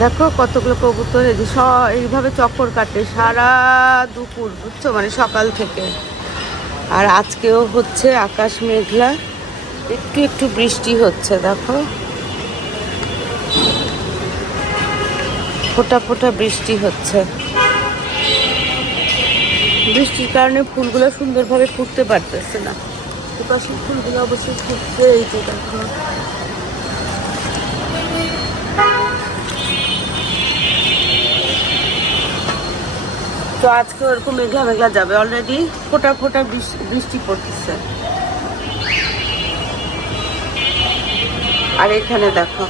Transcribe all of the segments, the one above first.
দেখো কতগুলো কবুতর এই যে এইভাবে চক্কর কাটে সারা দুপুর, বুঝছ? মানে সকাল থেকে। আর আজকেও হচ্ছে আকাশ মেঘলা, একটু একটু বৃষ্টি হচ্ছে, দেখো। ফোটা ফোটা বৃষ্টি হচ্ছে। বৃষ্টির কারণে ফুলগুলো সুন্দরভাবে ফুটতে পারতেছে না। এপাশের ফুলগুলো অবশ্যই ফুটছে, এই যে দেখো। তো আজকে ওরকম মেঘলা মেঘলা যাবে। অলরেডি ফোটা ফোটা বৃষ্টি পড়তেছে। আর এখানে দেখো,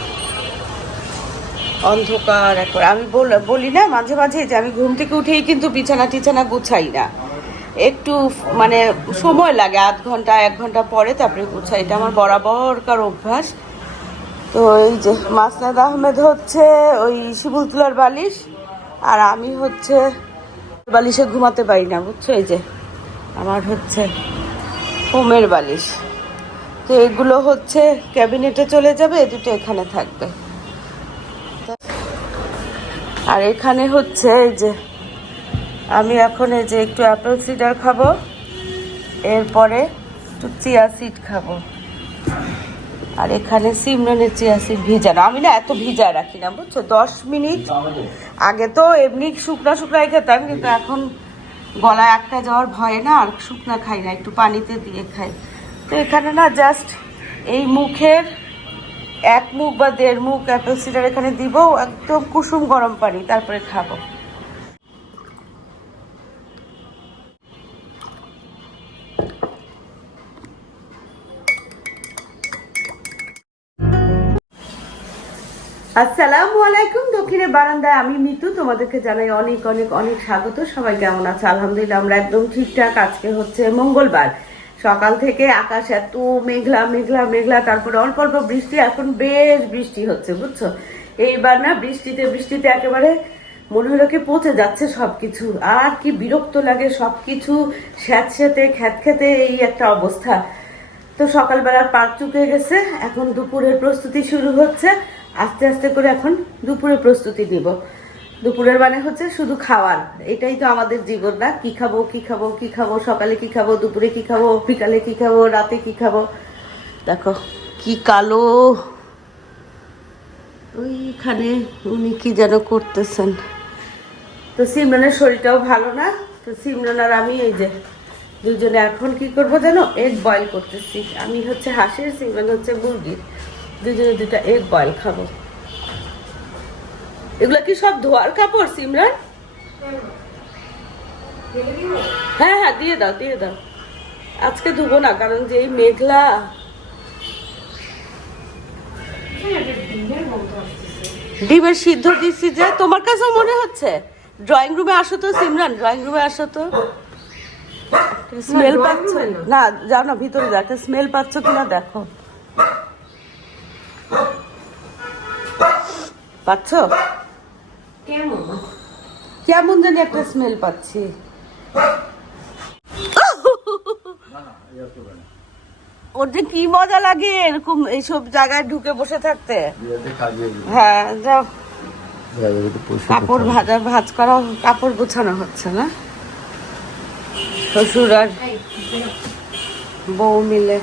অন্ধকার একবার। আমি বল- না মাঝে মাঝে যে আমি ঘুম থেকে উঠেই কিন্তু বিছানা টিছানা গুছাই না। একটু মানে সময় লাগে আধ ঘণ্টা, এক ঘণ্টা পরে তারপরে গুছাই। এটা আমার বরাবরকার অভ্যাস। তো এই যে মাসনাদ আহমেদ হচ্ছে ওই শিবুল তুলার বালিশ, আর আমি হচ্ছে বালিশে ঘুমাতে পারি না, বুঝছ? এই যে, আমার হচ্ছে হোমের বালিশ। তো এগুলো হচ্ছে ক্যাবিনেটে চলে যাবে দুটো এখানে থাকবে। আর এখানে হচ্ছে এই যে, আমি এখন এই যে একটু অ্যাপেল সিডার খাব, এরপরে একটু চিয়া সিড খাব। আর এখানে সিমরনের সিড ভিজানো আমি না এত ভিজা রাখি না, বুঝছ? দশ মিনিট আগে তো এমনি শুকনা শুকনাই খেতাম, কিন্তু এখন গলায় একটা যাওয়ার ভয়ে না আর শুকনা খাই না, একটু পানিতে দিয়ে খাই। তো এখানে না জাস্ট এই মুখের এক মুখ বা দেড় মুখ অ্যাপেল সিডার এখানে দিব, একদম কুসুম গরম পানি, তারপরে খাব। আসসালামু আলাইকুম। দক্ষিণের বারান্দায় আমি মিতু, তোমাদেরকে জানাই অনেক অনেক অনেক স্বাগত। সবাই কেমন আছে? আলহামদুলিল্লাহ, আমরা একদম ঠিকঠাক। আজকে হচ্ছে মঙ্গলবার। সকাল থেকে আকাশ এত মেঘলা মেঘলা মেঘলা, তারপরে অল্প অল্প বৃষ্টি, এখন বেশ বৃষ্টি হচ্ছে, বুঝছ? এইবার না বৃষ্টিতে বৃষ্টিতে একেবারে মনে হলো কি পচে যাচ্ছে সবকিছু। আর কি বিরক্ত লাগে সবকিছু, স্যাঁতস্যাঁতে খ্যাত খেতে এই একটা অবস্থা। তো সকালবেলার পাক চুকে গেছে, এখন দুপুরের প্রস্তুতি শুরু হচ্ছে। আস্তে আস্তে করে এখন দুপুরের প্রস্তুতি নিব। দুপুরের মানে হচ্ছে শুধু খাওয়ার। এটাই তো আমাদের জীবন না। কি খাব কি খাব কি খাব, সকালে কি খাব, দুপুরে কি খাব, বিকালে কি খাব, রাতে কি খাব। দেখো, কি কালো। ওইখানে উনি কি যেন করতেছেন। তো সিমরানের শরীরটাও ভালো না? তো সিমরান আর আমি এই যে দুজনে এখন কি করব জানো? এগ বয়েল করতেছি। আমি হচ্ছে হাঁসের সিমরান হচ্ছে মুরগির। দুজনে দুটা এগ বয়েল খাব। এগুলো কি সব ধোয়ার কাপড়, সিমরান? হ্যাঁ হ্যাঁ দিয়ে দাও দিয়ে দাও। আজকে ধুবো না, কারণ যে এই মেঘলা। ডিমের সিদ্ধ দিচ্ছি যে, তোমার কাছেও মনে হচ্ছে? ড্রয়িং রুমে আসো তো, সিমরান ড্রয়িং রুমে আসো তো। স্মেল পাচ্ছ? না যাও না ভিতরে যাও। একটা স্মেল পাচ্ছ কিনা দেখো। পাচ্ছ? কেমন? জানি একটা স্মেল পাচ্ছি। ওর যে কি মজা লাগে এরকম এইসব জায়গায় ঢুকে বসে থাকতে। হ্যাঁ যাও। কাপড় ভাজা ভাজ করা কাপড় গোছানো হচ্ছে না? শ্বশুর আর বউ মিলে।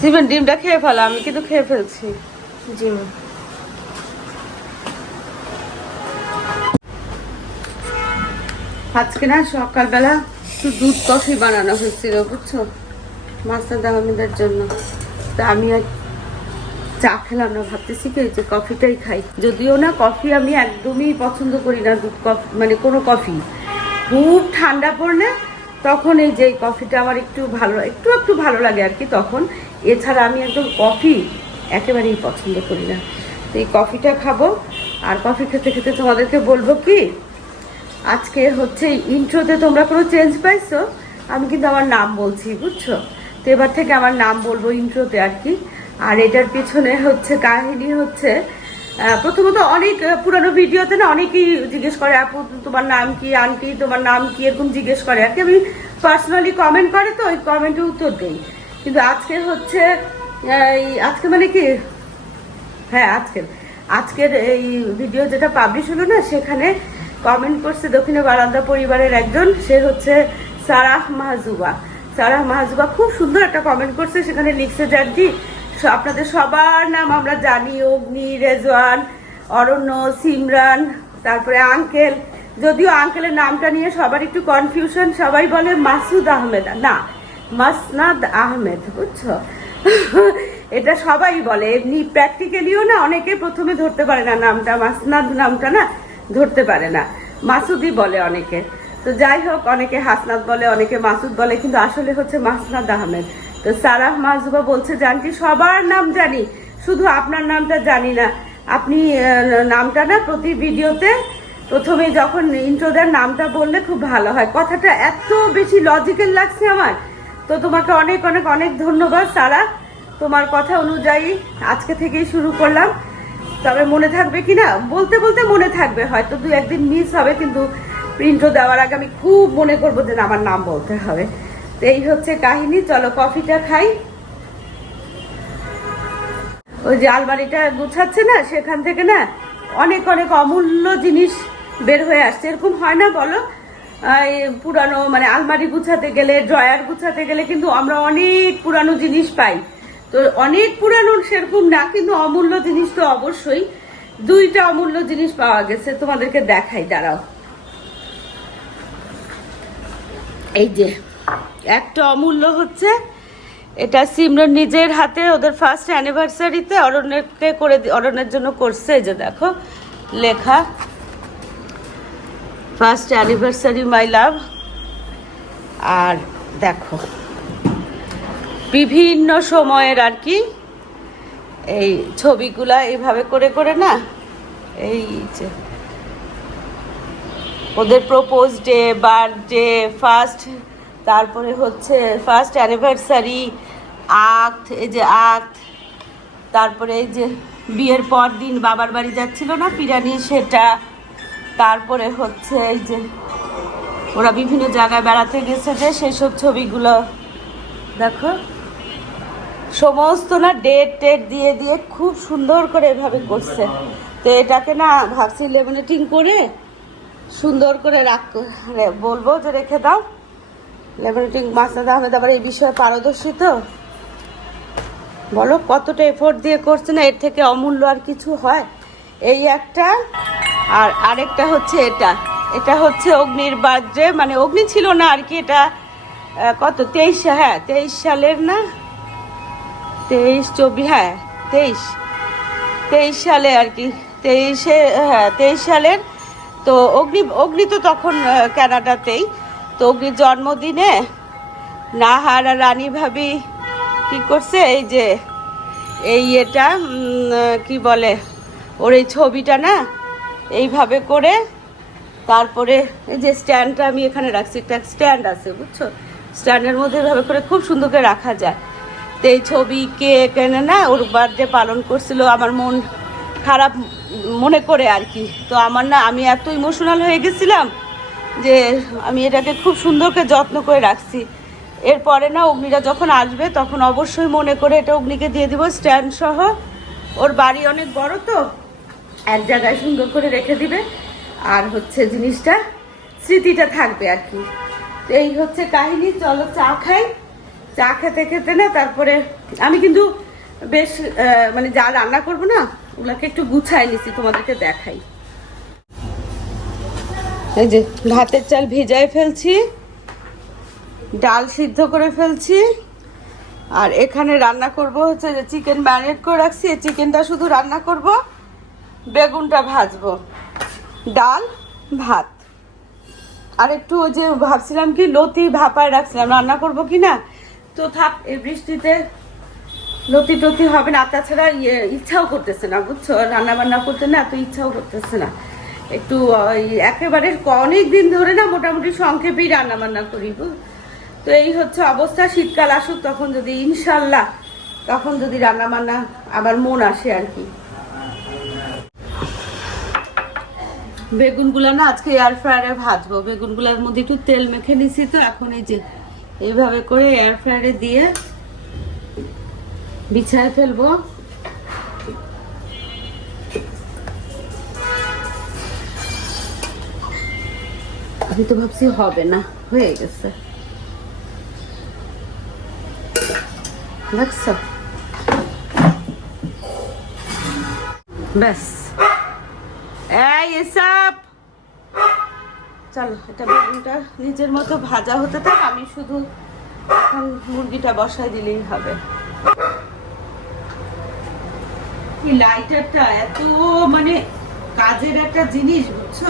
সিমেন ডিমটা খেয়ে ফেলো আমি কিন্তু খেয়ে ফেলছি। জি আজকে না সকালবেলা একটু দুধ কফি বানানো হয়েছিল বুঝছ? মাস্টার আহমেদের জন্য। তা আমি আর চা খেলাম না ভাবতেছি কি যে কফিটাই খাই। যদিও না কফি আমি একদমই পছন্দ করি না দুধ কফি মানে কোনো কফি। খুব ঠান্ডা পড়লে তখন এই যে কফিটা আমার একটু ভালো, একটু একটু ভালো লাগে আর কি তখন। এছাড়া আমি একদম কফি একেবারেই পছন্দ করি না। তো এই কফিটা খাব। আর কফি খেতে খেতে তোমাদেরকে বলব কি, আজকে হচ্ছে ইন্ট্রোতে তোমরা কোনো চেঞ্জ পাইছো? আমি কিন্তু আমার নাম বলছি, বুঝছ? তো এবার থেকে আমার নাম বলব ইন্ট্রোতে আর কি। আর এটার পিছনে হচ্ছে কাহিনী হচ্ছে প্রথমত অনেক পুরানো ভিডিওতে না অনেকেই জিজ্ঞেস করে, আপু, তোমার নাম কি? আন্টি, তোমার নাম কি? এরকম জিজ্ঞেস করে। আর কি, আমি পার্সোনালি কমেন্ট করে তো, ওই কমেন্টে উত্তর দিই। কিন্তু আজকে হচ্ছে এই আজকে মানে কি? হ্যাঁ আজকের আজকের এই ভিডিও যেটা পাবলিশ হলো না, সেখানে কমেন্ট করছে দক্ষিণ বারান্দা পরিবারের একজন। সে হচ্ছে সারাহ মাহজুবা। সারাহ মাহজুবা খুব সুন্দর একটা কমেন্ট করছে, সেখানে লিখছে জানজি আপনাদের সবার নাম আমরা জানি, অগ্নি, রেজওয়ান, অরণ্য, সিমরান, তারপরে আঙ্কেল। যদিও আঙ্কেলের নামটা নিয়ে সবার একটু কনফিউশন সবাই বলে মাসুদ আহমেদ। না, মাসনাদ আহমেদ, বুঝছ? এটা সবাই বলে। এমনি প্র্যাকটিক্যালিও না, অনেকে প্রথমে ধরতে পারে না নামটা, মাসনাদ নামটা না, ধরতে পারে না। মাসুদি বলে অনেকে। তো যাই হোক, অনেকে হাসনাদ বলে, অনেকে মাসুদ বলে, কিন্তু আসলে হচ্ছে মাসনাদ আহমেদ। তো সারাহ মাজুবা বলছে জানকি সবার নাম জানি, শুধু আপনার নামটা জানি না। আপনি নামটা না প্রতি ভিডিওতে প্রথমে যখন ইন্ট্রোদের নামটা বললে খুব ভালো হয়। কথাটা এত বেশি লজিক্যাল লাগছে আমার। তো তোমাকে অনেক অনেক অনেক ধন্যবাদ সারা তোমার কথা অনুযায়ী আজকে থেকেই শুরু করলাম। তবে মনে থাকবে কি না? বলতে বলতে মনে থাকবে। হয়তো দু একদিন মিস হবে, কিন্তু প্রিন্টও দেওয়ার আগে আমি খুব মনে করব যে আমার নাম বলতে হবে। তো এই হচ্ছে কাহিনী, চলো কফিটা খাই। ওই যে আলমারিটা গুছাচ্ছে না, সেখান থেকে না অনেক অনেক অমূল্য জিনিস বের হয়ে আসছে। এরকম হয় না বলো? পুরানো মানে আলমারি গুছাতে গেলে, ড্রয়ার গুছাতে গেলে কিন্তু আমরা অনেক পুরানো জিনিস পাই। তো অনেক পুরানো সেরকম না, কিন্তু অমূল্য জিনিস তো অবশ্যই। দুইটা অমূল্য জিনিস পাওয়া গেছে, তোমাদেরকে দেখাই, দাঁড়াও। এই যে একটা অমূল্য হচ্ছে। এটা সিমরন নিজের হাতে, ওদের ফার্স্ট অ্যানিভার্সারিতে অরণ্যকে করে অরণ্যের জন্য করছে যে দেখো, লেখা। ফার্স্ট অ্যানিভার্সারি মাই লাভ আর দেখো, বিভিন্ন সময়ের আর কি, এই ছবিগুলা এইভাবে করে করে না, এই যে, ওদের প্রপোজ ডে বার্থডে ফার্স্ট তারপরে হচ্ছে ফার্স্ট অ্যানিভার্সারি আক্ট এই যে আক্ট তারপরে এই যে বিয়ের পর দিন বাবার বাড়ি যাচ্ছিল না পিরানি, সেটা, তারপরে হচ্ছে এই যে ওরা বিভিন্ন জায়গায় বেড়াতে গেছে যে সেসব ছবিগুলো, দেখো। সমস্ত না ডেট টেট দিয়ে দিয়ে খুব সুন্দর করে এভাবে করছে। তো এটাকে না ভাবছি লেমিনেটিং করে সুন্দর করে রাখ বলব যে রেখে দাও। লেমিনেটিং মাসনাদ আহমেদ আবার এই বিষয়ে পারদর্শী তো? বলো কতটা এফোর্ট দিয়ে করছে না? এর থেকে অমূল্য আর কিছু হয়? এই একটা আর আরেকটা হচ্ছে এটা। এটা হচ্ছে অগ্নির বার্থডে মানে অগ্নি ছিল না আর কি এটা কত? তেইশ হ্যাঁ তেইশ সালের না? তেইশ চব্বিশ হ্যাঁ তেইশ। তেইশ সালে আর কি তেইশে হ্যাঁ তেইশ সালের। তো অগ্নি অগ্নি তো তখন আহ, কানাডাতেই তো অগ্নির জন্মদিনে নাহার আর রানী ভাবি কি করছে? এই যে, এই এটা কি বলে, ওর এই ছবিটা না, এইভাবে করে তারপরে এই যে স্ট্যান্ডটা আমি এখানে রাখছি, একটা স্ট্যান্ড আছে, বুঝছ? স্ট্যান্ডের মধ্যে এভাবে করে খুব সুন্দর করে রাখা যায়। তো এই ছবি কে এনে না, ওর বার্থডে পালন করছিল, আমার মন খারাপ মনে করে আর কি। তো আমার না, আমি এত ইমোশনাল হয়ে গেছিলাম যে আমি এটাকে খুব সুন্দর করে যত্ন করে রাখছি। এরপরে না অগ্নিরা যখন আসবে, তখন অবশ্যই মনে করে এটা অগ্নিকে দিয়ে দিব স্ট্যান্ড সহ। ওর বাড়ি অনেক বড় তো, এক জায়গায় সুন্দর করে রেখে দিবে। আর হচ্ছে জিনিসটা, স্মৃতিটা থাকবে আর কি। এই হচ্ছে কাহিনী, চলো চা খাই। চা খেতে খেতে না তারপরে আমি কিন্তু বেশ মানে যা রান্না করব না, ওগুলাকে একটু গুছাই নিছি, তোমাদেরকে দেখাই। এই যে ভাতের চাল ভিজাই ফেলছি, ডাল সিদ্ধ করে ফেলছি, আর এখানে রান্না করব হচ্ছে যে চিকেন ম্যারিনেট করে রাখছি। এই চিকেনটা শুধু রান্না করব, বেগুনটা ভাজবো, ডাল, ভাত। আর একটু যে ভাবছিলাম কি, লতি ভাপায় রাখছিলাম, রান্না করব কি না? তো থাক, এই বৃষ্টিতে লতি টতি হবে না, তাছাড়া ইয়ে ইচ্ছাও করতেছে না, বুঝছ? রান্না বান্না করতে না এত ইচ্ছাও করতেছে না। একটু একেবারে অনেক দিন ধরে না মোটামুটি সংক্ষেপেই রান্না বান্না করি তো এই হচ্ছে অবস্থা, শীতকাল আসুক তখন যদি, ইনশাল্লাহ, তখন যদি রান্না বান্না আবার মন আসে আর কি। বেগুনগুলো না আজকে এয়ার ফ্রায়ারে ভাজবো। বেগুনগুলোর মধ্যে একটু তেল মেখে নিছি তো, এখন এই যে এইভাবে করে এয়ার ফ্রায়ারে দিয়ে বিছায় ফেলব। আমি তো ভাবছি হবে না, হয়ে গেছে। ব্যাস। এসব! চলো, এটা বেগুনটা নিজের মতো ভাজা হতে থাক, আমি শুধু মুরগিটা বসাই দিলেই হবে। লাইটারটা এত মানে কাজের একটা জিনিস, বুঝছ?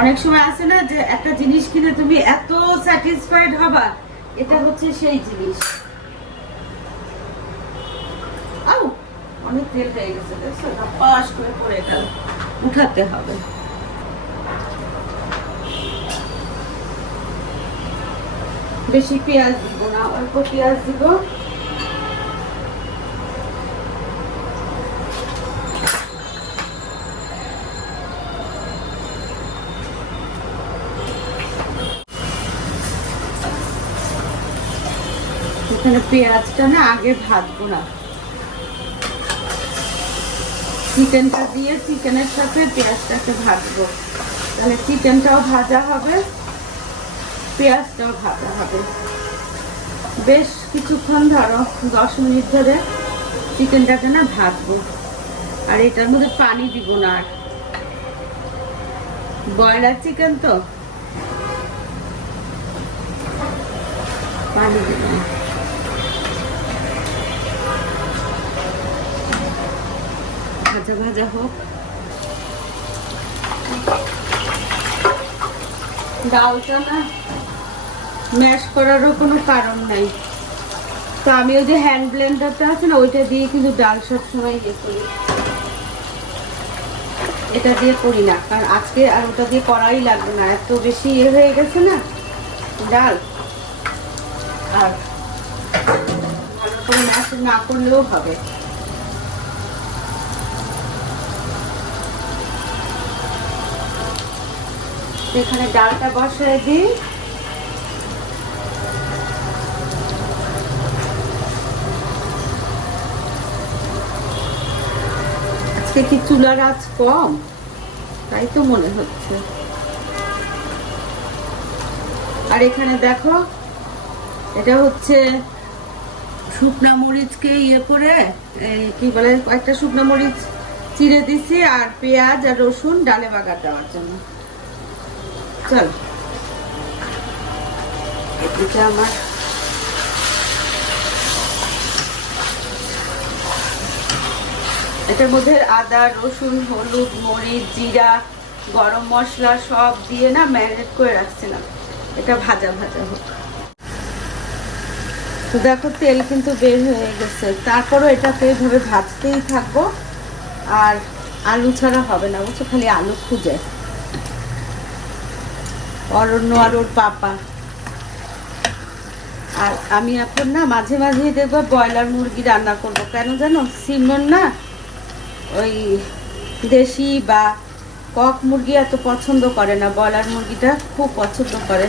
অনেক সময় আছে না যে একটা জিনিস কিনে তুমি এত স্যাটিসফাইড হবা, এটা হচ্ছে সেই জিনিস। অনেক তেল হয়ে গেছে পাশ করে পড়ে গেল। উঠাতে হবে। বেশি পেঁয়াজ দিব না, অল্প পেঁয়াজ দিব। এখানে পেঁয়াজটা না আগে ভাজবো না। চিকেনটা দিয়ে চিকেনের সাথে পেঁয়াজটাকে ভাজবো। তাহলে চিকেনটাও ভাজা হবে, পেঁয়াজটাও ভাজা হবে। বেশ কিছুক্ষণ ধরো, দশ মিনিট ধরে চিকেনটাকে না ভাজবো। আর এটার মধ্যে পানি দিব না আর। ব্রয়লার চিকেন তো? পানি দিব না। ভাজা ভাজা হোক। ডালটা না ম্যাশ করারও কোনো কারণ নাই। তো আমি ওই যে হ্যান্ড ব্লেন্ডারটা আছে না, ওইটা দিয়ে কিন্তু ডাল সব সময় ইয়ে করি। এটা দিয়ে করি না, কারণ আজকে আর ওটা দিয়ে করাই লাগবে না। এত বেশি ইয়ে হয়ে গেছে না, ডাল। আর ভালো করে ম্যাশ না করলেও হবে। এখানে ডালটা বসায় দিই। আজকে কি চুলার আজ কম? তাই তো মনে হচ্ছে। আর এখানে দেখো, এটা হচ্ছে শুকনা মরিচকে ইয়ে করে কি বলে, কয়েকটা শুকনা মরিচ চিড়ে দিছি আর পেঁয়াজ আর রসুন ডালে বাগার দেওয়ার জন্য। চল। এটা আমার এটার মধ্যে আদা, রসুন, হলুদ, মরিচ, জিরা, গরম মশলা সব দিয়ে না ম্যারিনেট করে রাখছিলাম। এটা ভাজা ভাজা হোক। তো দেখো, তেল কিন্তু বের হয়ে গেছে। তারপরও এটাকে এইভাবে ভাজতেই থাকব। আর আলু ছাড়া হবে না। বুঝছ? খালি আলু খুঁজে। অরণ্য আর ওর পাপা। আর আমি এখন না মাঝে মাঝেই দেখব ব্রয়লার মুরগি রান্না করব। কেন জানো? সিমন না ওই দেশি বা কক মুরগি এত পছন্দ করে না। ব্রয়লার মুরগিটা খুব পছন্দ করে।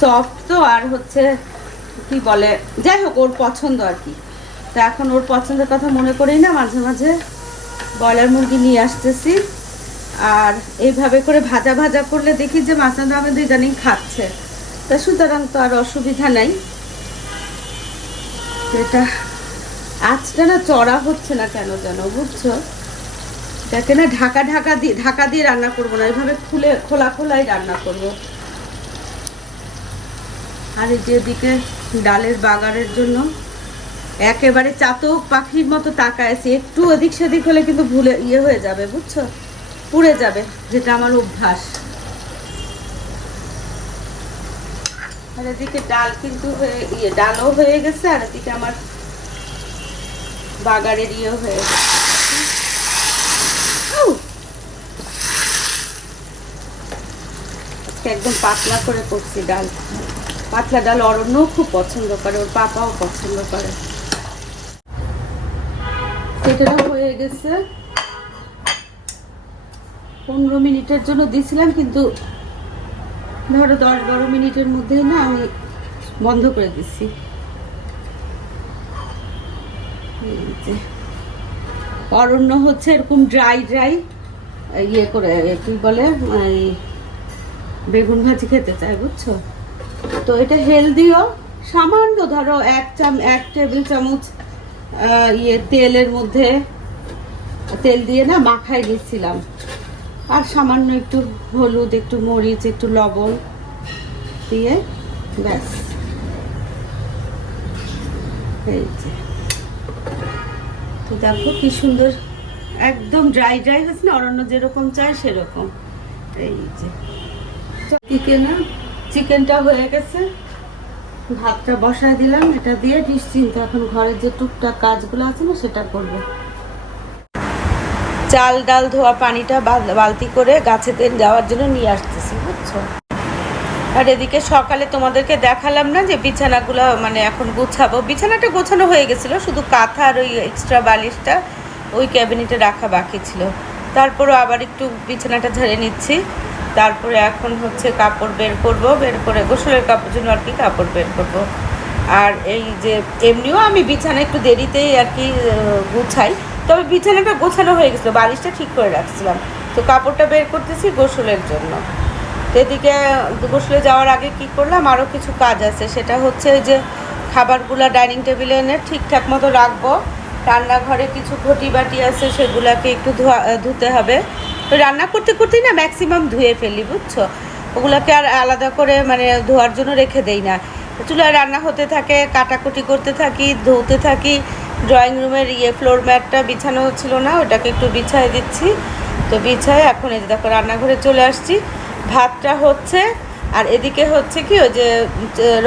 সফট তো আর হচ্ছে কি বলে, যাই হোক, ওর পছন্দ আর কি। তা এখন ওর পছন্দের কথা মনে করেই না মাঝে মাঝে ব্রয়লার মুরগি নিয়ে আসতেছি। আর এইভাবে করে ভাজা ভাজা করলে দেখি যে মাসাদ আহমেদ ইদানিং খাচ্ছে। তা সুতরাং তো আর অসুবিধা নাই। এটা আজটা না চড়া হচ্ছে না কেন যেন বুঝছ? এটাকে না ঢাকা ঢাকা দিয়ে ঢাকা দিয়ে রান্না করব না এইভাবে খুলে, খোলা খোলাই রান্না করব। আর এই যেদিকে ডালের বাগারের জন্য একেবারে চাতক পাখির মতো তাকায় আছে, একটু এদিক সেদিক হলে কিন্তু ভুলে ইয়ে হয়ে যাবে, বুঝছ? পুড়ে যাবে, যেটা আমার অভ্যাস। আর এদিকে ডাল কিন্তু হয়ে ইয়ে ডালও হয়ে গেছে, আর এদিকে আমার বাগারের হয়ে গেছে। একদম পাতলা করে করছি ডাল। পাতলা ডাল অরণ্যও খুব পছন্দ করে, ওর পাপাও পছন্দ করে। সেটা হয়ে গেছে। পনেরো মিনিটের জন্য দিছিলাম কিন্তু ধরো দশ বারো মিনিটের মধ্যে না আমি বন্ধ করে দিচ্ছি অরণ্য হচ্ছে এরকম ড্রাই ড্রাই ইয়ে করে, কি বলে বেগুন ভাজি খেতে চায়, বুঝছ? তো এটা হেলদিও, সামান্য ধরো এক চাম, এক টেবিল চামচ ইয়ে তেলের মধ্যে, তেল দিয়ে না মাখাই দিচ্ছিলাম আর সামান্য একটু হলুদ, একটু মরিচ, একটু লবণ দিয়ে ব্যাস। এই যে। তো দেখো কি সুন্দর, একদম ড্রাই ড্রাই হয়েছে না? অরণ্য যেরকম চায় সেরকম। এই যে। চিকেন চিকেনটা হয়ে গেছে। ভাতটা বসায় দিলাম, এটা দিয়ে নিশ্চিন্ত এখন ঘরের যে টুকটাক কাজগুলো আছে না, সেটা করব। চাল ডাল ধোয়া পানিটা বালতি করে গাছে গাছেতে যাওয়ার জন্য নিয়ে আসতেছি, বুঝছ? আর এদিকে সকালে তোমাদেরকে দেখালাম না যে বিছানাগুলো মানে এখন গুছাবো। বিছানাটা গোছানো হয়ে গেছিল, শুধু কাঁথা আর ওই এক্সট্রা বালিশটা ওই ক্যাবিনেটে রাখা বাকি ছিল। তারপরও আবার একটু বিছানাটা ঝেড়ে নিচ্ছি। তারপরে এখন হচ্ছে কাপড় বের করব, বের করে গোসলের কাপড় জন্য আর কি কাপড় বের করব। আর এই যে, এমনিও আমি বিছানা একটু দেরিতেই আর কি গুছাই। তবে বিছানাটা গোছানো হয়ে গেছিল, বালিশটা ঠিক করে রাখছিলাম। তো কাপড়টা বের করতেছি গোসলের জন্য। তো এদিকে, গোসলে যাওয়ার আগে কি করলাম আরও কিছু কাজ আছে। সেটা হচ্ছে যে, খাবারগুলো ডাইনিং টেবিলে এনে ঠিকঠাক মতো রাখব। রান্নাঘরে কিছু ঘটি বাটি আছে, সেগুলাকে একটু ধোয়া, ধুতে হবে। তো রান্না করতে করতেই না ম্যাক্সিমাম ধুয়ে ফেলি, বুঝছ? ওগুলোকে আর আলাদা করে মানে ধোয়ার জন্য রেখে দেই না। চুলায় রান্না হতে থাকে, কাটাকুটি করতে থাকি, ধুতে থাকি। ড্রয়িং রুমের ইয়ে ফ্লোর ম্যাটটা বিছানো ছিল না, ওটাকে একটু বিছায় দিচ্ছি। তো বিছায় এখন এই যে দেখো রান্নাঘরে চলে আসছি। ভাতটা হচ্ছে, আর এদিকে হচ্ছে কি ওই যে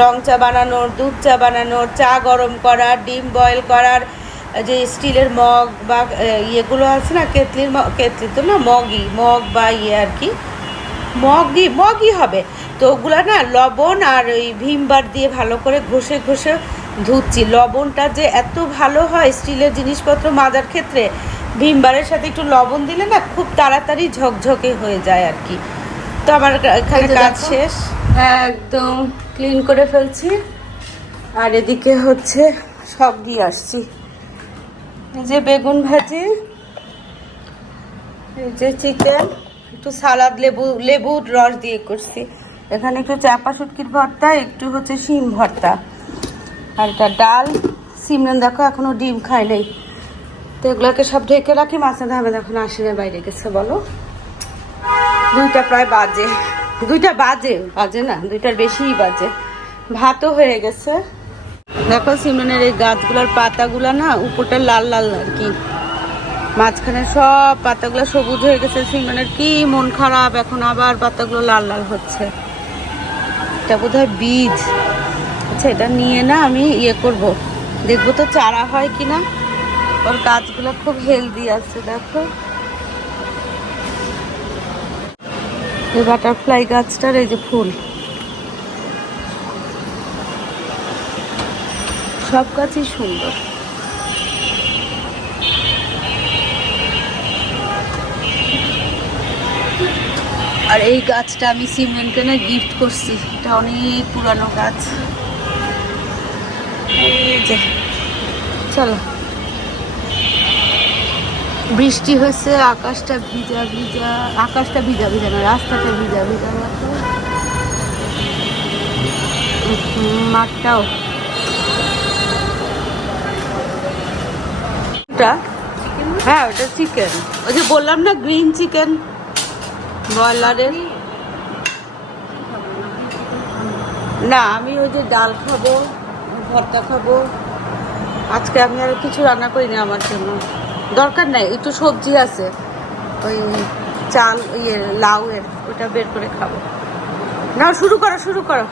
রং চা বানানোর, দুধ চা বানানোর, চা গরম করার, ডিম বয়েল করার যে স্টিলের মগ বা ইয়েগুলো আছে না কেতলির কেতলি তো না, মগই, মগ বা ইয়ে আর কি। মগই মগই হবে। তো ওগুলো না লবণ আর ওই ভিমবার দিয়ে ভালো করে ঘষে ঘষে ধুচ্ছি। লবণটা যে এত ভালো হয় স্টিলের জিনিসপত্র মাজার ক্ষেত্রে ভিমবারের সাথে একটু লবণ দিলে না খুব তাড়াতাড়ি ঝকঝকে হয়ে যায় আর কি। তো আমার এখানে কাজ। শেষ। একদম ক্লিন করে ফেলছি। আর এদিকে হচ্ছে সব দিয়ে আসছি। এই যে বেগুন ভাজি এই যে চিকেন একটু সালাদ লেবু লেবুর রস দিয়ে করছি। এখানে একটু চাপা শুটকির ভর্তা একটু হচ্ছে শিম ভর্তা। আর এটা ডাল সিমরান দেখো, এখনও ডিম খাইলেই তো এগুলোকে সব ঢেকে রাখি মাছের ধাবে এখন আসিনে বাইরে গেছে, বলো। দুইটা প্রায় বাজে। দুইটা বাজে বাজে না, দুইটার বেশিই বাজে। ভাতও হয়ে গেছে। দেখো সিমরানের এই গাছগুলোর পাতাগুলো না, উপরটা লাল লাল আর কি। মাঝখানে সব পাতাগুলো সবুজ হয়ে গেছে সিমরানের কি মন খারাপ, এখন আবার পাতাগুলো লাল লাল হচ্ছে। এটা বোধহয় বীজ। আচ্ছা এটা নিয়ে না আমি ইয়ে করব। দেখব তো চারা হয় কিনা। ওর গাছগুলো খুব হেলদি আছে, দেখো। এই বাটারফ্লাই গাছটার এই যে ফুল। সব গাছই সুন্দর। আর এই গাছটা আমি সিমেন্টকে না গিফট করছি। এটা অনেক পুরানো গাছ। চলো। বৃষ্টি হয়েছে আকাশটা ভিজা ভিজা, আকাশটা ভিজা ভিজা না, রাস্তাটা ভিজা ভিজা মাঠটাও। হ্যাঁ ওটা চিকেন ওই যে বললাম না গ্রিন চিকেন ব্রয়লারের? না, আমি ওই যে ডাল খাব। ভর্তা খাব। আজকে আমি আর কিছু রান্না করিনি আমার জন্য। দরকার নাই একটু সবজি আছে। ওই চাল ইয়ে লাউ এর ওটা বের করে খাব। না শুরু করো শুরু করো।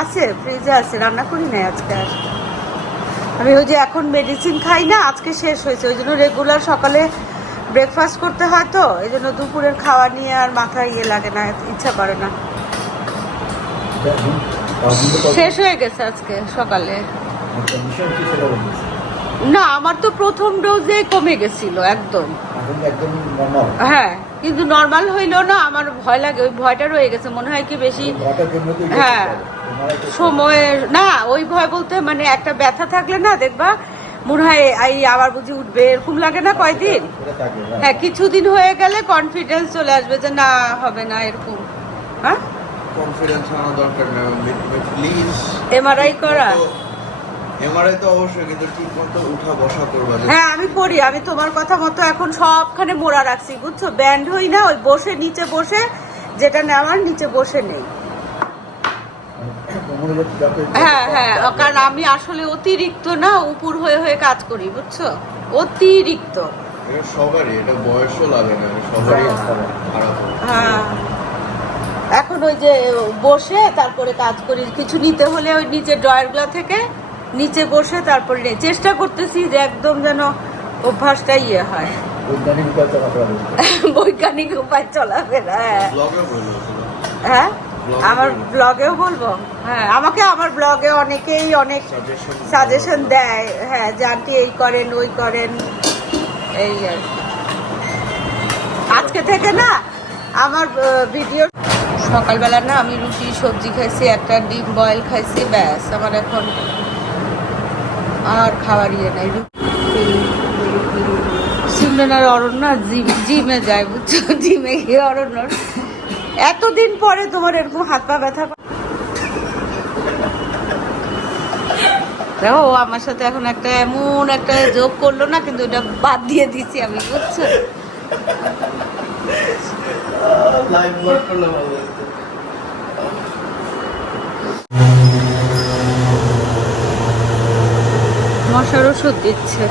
আছে ফ্রিজে আছে রান্না করি নাই আজকে আর। আমি ওই যে এখন মেডিসিন খাই না আজকে শেষ হয়েছে। ওই জন্য রেগুলার সকালে ব্রেকফাস্ট করতে হয় তো এই জন্য দুপুরের খাওয়া নিয়ে আর মাথায় ইয়ে লাগে না ইচ্ছা করে না। শেষ হয়ে গেছে আজকে, সকালে। না, আমার তো প্রথম ডোজে কমে গেছিল, একদম। হ্যাঁ কিন্তু নর্মাল হইলেও না, আমার ভয় লাগে, ওই ভয়টা রয়ে গেছে, মনে হয় কি বেশি হ্যাঁ। সময়ের না, ওই ভয় বলতে মানে একটা ব্যথা থাকলে না, দেখবা, মনে হয় এই আবার বুঝি উঠবে, এরকম লাগে না কয়দিন? হ্যাঁ কিছুদিন হয়ে গেলে কনফিডেন্স চলে আসবে যে না, হবে না, এরকম। হ্যাঁ? কনফিডেন্স আনা দরকার না প্লিজ এমআরআই করা? এমআরআই তো অবশ্যই কিন্তু ঠিক মতো উঠা বসা করবা হ্যাঁ আমি করি আমি তোমার কথা মতো এখন সবখানে মোড়া রাখছি বুঝছ? ব্যান্ড হই না ওই বসে নিচে বসে যেটা নেওয়ার নিচে বসে নেই। হ্যাঁ হ্যাঁ কারণ আমি আসলে অতিরিক্ত না উপর হয়ে হয়ে কাজ করি বুঝছ? অতিরিক্ত। এটা সবারই এটা বয়সও লাগে না সবারই খারাপ। হয়। এখন ওই যে বসে তারপরে কাজ করি কিছু নিতে হলে ওই নিচে ড্রয়ারগুলো থেকে নিচে বসে তারপরে চেষ্টা করতেছি যে একদম যেন অভ্যাসটা ইয়ে হয়। বৈজ্ঞানিক উপায় চলাফেরা হ্যাঁ। হ্যাঁ? আমার ব্লগেও বলব? হ্যাঁ আমাকে আমার ব্লগে অনেকেই অনেক সাজেশন দেয়। হ্যাঁ যে আন্টি এই করেন ওই করেন এই আর কি। আজকে থেকে না আমার ভিডিও সকালবেলা না আমি রুটি, সবজি খাইছি, একটা ডিম বয়েল খাইছি, ব্যাস। আমার এখন আর খাওয়ার ইয়ে নাই। সিমরান আর অরণ্য জিম, জিমে যায়, বুঝছ? জিমে গিয়ে অরণ্য। এতদিন পরে তোমার এরকম হাত পা ব্যথা। দেখো আমার সাথে এখন একটা এমন একটা যোগ করল না, কিন্তু ওটা বাদ দিয়ে দিছি আমি, বুঝছ? লাইভ। মশার ওষুধ দিচ্ছে।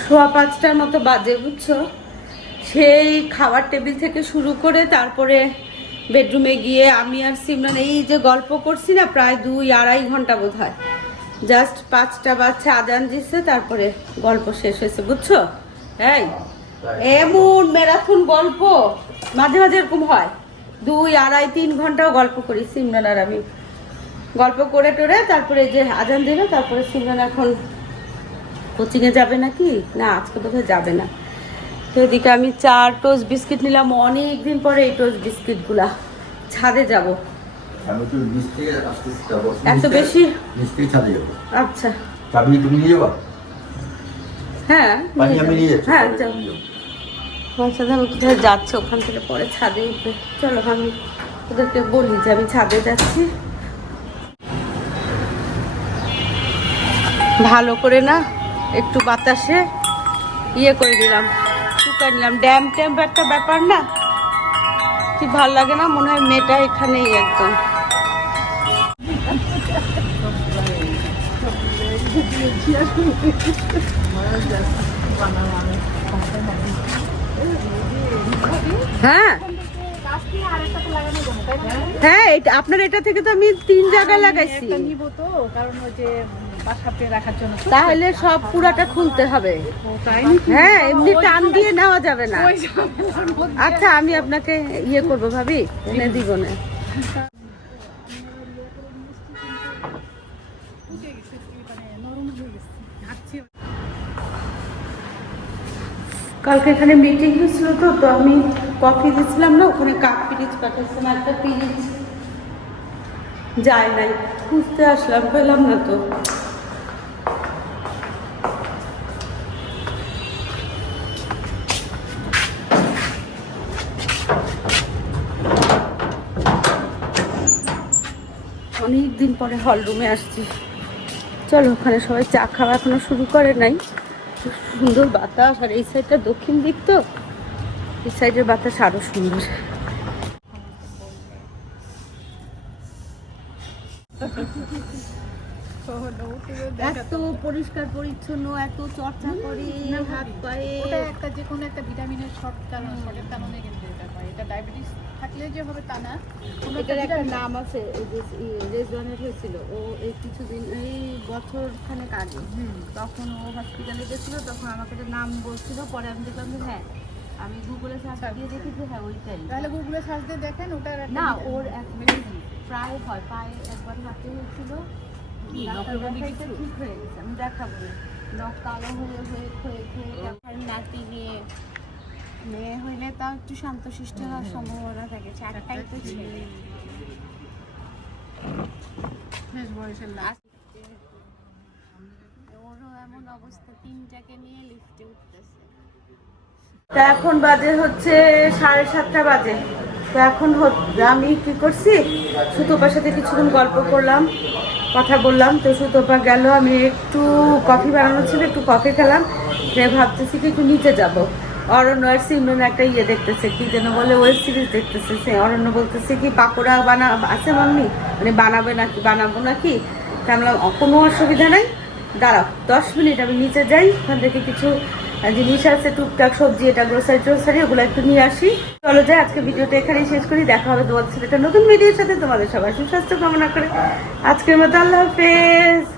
সোয়া পাঁচটার মতো বাজে, বুঝছ? সেই খাবার টেবিল থেকে শুরু করে তারপরে বেডরুমে গিয়ে আমি আর সিমরান এই যে গল্প করছি না, প্রায় দুই আড়াই ঘণ্টা বোধ হয় জাস্ট পাঁচটা বাচ্চা আজান দিচ্ছে তারপরে গল্প শেষ হয়েছে বুঝছ? এই এমন ম্যারাথন গল্প মাঝে মাঝে এরকম হয়। দুই আড়াই তিন ঘন্টাও গল্প করি সিমরান আর আমি। গল্প করে টোরে তারপরে যে আজান দেবে তারপরে সিমরান এখন কোচিংয়ে যাবে নাকি? না আজকে বোধহয় যাবে না। তো এদিকে আমি চার টোস্ট বিস্কিট নিলাম অনেক দিন পরে এই টোস্ট বিস্কিটগুলা ছাদে যাব। আমি তো নিচ থেকে আসতে যাব এত বেশি? নিচ থেকে ছাদে যাব আচ্ছা। চাবি তুমি নিয়ে যাবা? হ্যাঁ পানি আমি নিয়ে যাচ্ছি। হ্যাঁ যাও। সাথে আমি কোথায় যাচ্ছে? ওখান থেকে পরে ছাদে উঠবে। চলো আমি ওদেরকে বলি যে আমি ছাদে যাচ্ছি। ভালো করে না একটু বাতাসে ইয়ে করে দিলাম। শুকাই নিলাম? ড্যাম ট্যাম্প একটা ব্যাপার না? কি ভালো লাগে না? মনে হয় মেয়েটা এখানেই একদম। হ্যাঁ। হ্যাঁ এটা আপনার এটা থেকে তো আমি তিন জায়গায় লাগাইছি। তাহলে সব পুরাটা খুলতে হবে? হ্যাঁ এমনি টান দিয়ে নেওয়া যাবে না। আচ্ছা আমি আপনাকে ইয়ে করব ভাবি এনে দিব না। কালকে এখানে মিটিং হয়েছিল তো তো আমি কফি দিচ্ছিলাম না, ওখানে কাপ পিরিচ পাঠাচ্ছিলাম একটা পিরিচ যায় নাই, খুঁজতে আসলাম, পেলাম না তো। অনেক দিন পরে হল রুমে আসছি। চলো, ওখানে সবাই চা খাওয়া এখনও শুরু করে নাই। সুন্দর বাতাস, আর এই সাইডটা দক্ষিণ দিক তো, এই সাইডের বাতাস আরও সুন্দর। এত পরিষ্কার, পরিচ্ছন্ন, এত চর্চা করে, হাত পায়ে। একটা যে কোনো একটা ভিটামিনের শর্ট কারণ শর্টের কারণে কিন্তু এটা এটা ডায়াবেটিস থাকলে যে হবে তা না। এটার একটা নাম আছে রেজওয়ানের হয়েছিল। ও এই কিছুদিন এই বছর খানেক আগে তখন ও হসপিটালে গেছিল তখন আমাকে একটা নাম বলছিল। পরে আমি দেখলাম যে হ্যাঁ আমি গুগলে সার্চ দিয়ে দেখি যে হ্যাঁ ওইটাই। তাহলে গুগলে সার্চ দিয়ে দেখেন ওটার একটা না ওর এক প্রায় হয় পায়ে একবার হাতে হয়েছিল। ঠিক হয়ে গেছে আমি দেখাবো। নখ কালো হয়ে হয়ে হয়ে হয়ে নাতি নিয়ে মেয়ে হইলে তাও একটু শান্তশিষ্ট হওয়ার সম্ভাবনা থাকে চারটাই তো ছেলে। ওরও এমন অবস্থা তিনটাকে নিয়ে লিফটে উঠতেছে। তা এখন বাজে হচ্ছে সাড়ে সাতটা বাজে। তো এখন আমি কি করছি? সুতোপার সাথে কিছুদিন গল্প করলাম কথা বললাম। তো সুতোপা গেল আমি একটু কফি বানানো ছিল একটু কফি খেলাম। ভাবতেছি কি একটু নিচে যাব। অরণ্য আর সিমরন একটা ইয়ে দেখতেছে, কি যেন বলে ওয়েব সিরিজ দেখতেছে সে। অরণ্য বলতেছে কি, পাকোড়া বানা, আছে মাম্মি? মানে বানাবে নাকি, বানাবো নাকি? তা আমরা কোনো অসুবিধা নাই। দাঁড়াও, দশ মিনিট আমি নিচে যাই, ওখান থেকে কিছু জিনিস আছে, টুকটাক সবজি, এটা গ্রোসারি টোসারি, ওগুলো একটু নিয়ে আসি। চলো যাই, আজকে ভিডিওটা এখানেই শেষ করি। দেখা হবে তোমাদের সাথে একটা নতুন ভিডিওর সাথে। তোমাদের সবার সুস্বাস্থ্য কামনা করে। আজকের মতো আল্লাহ হাফেজ।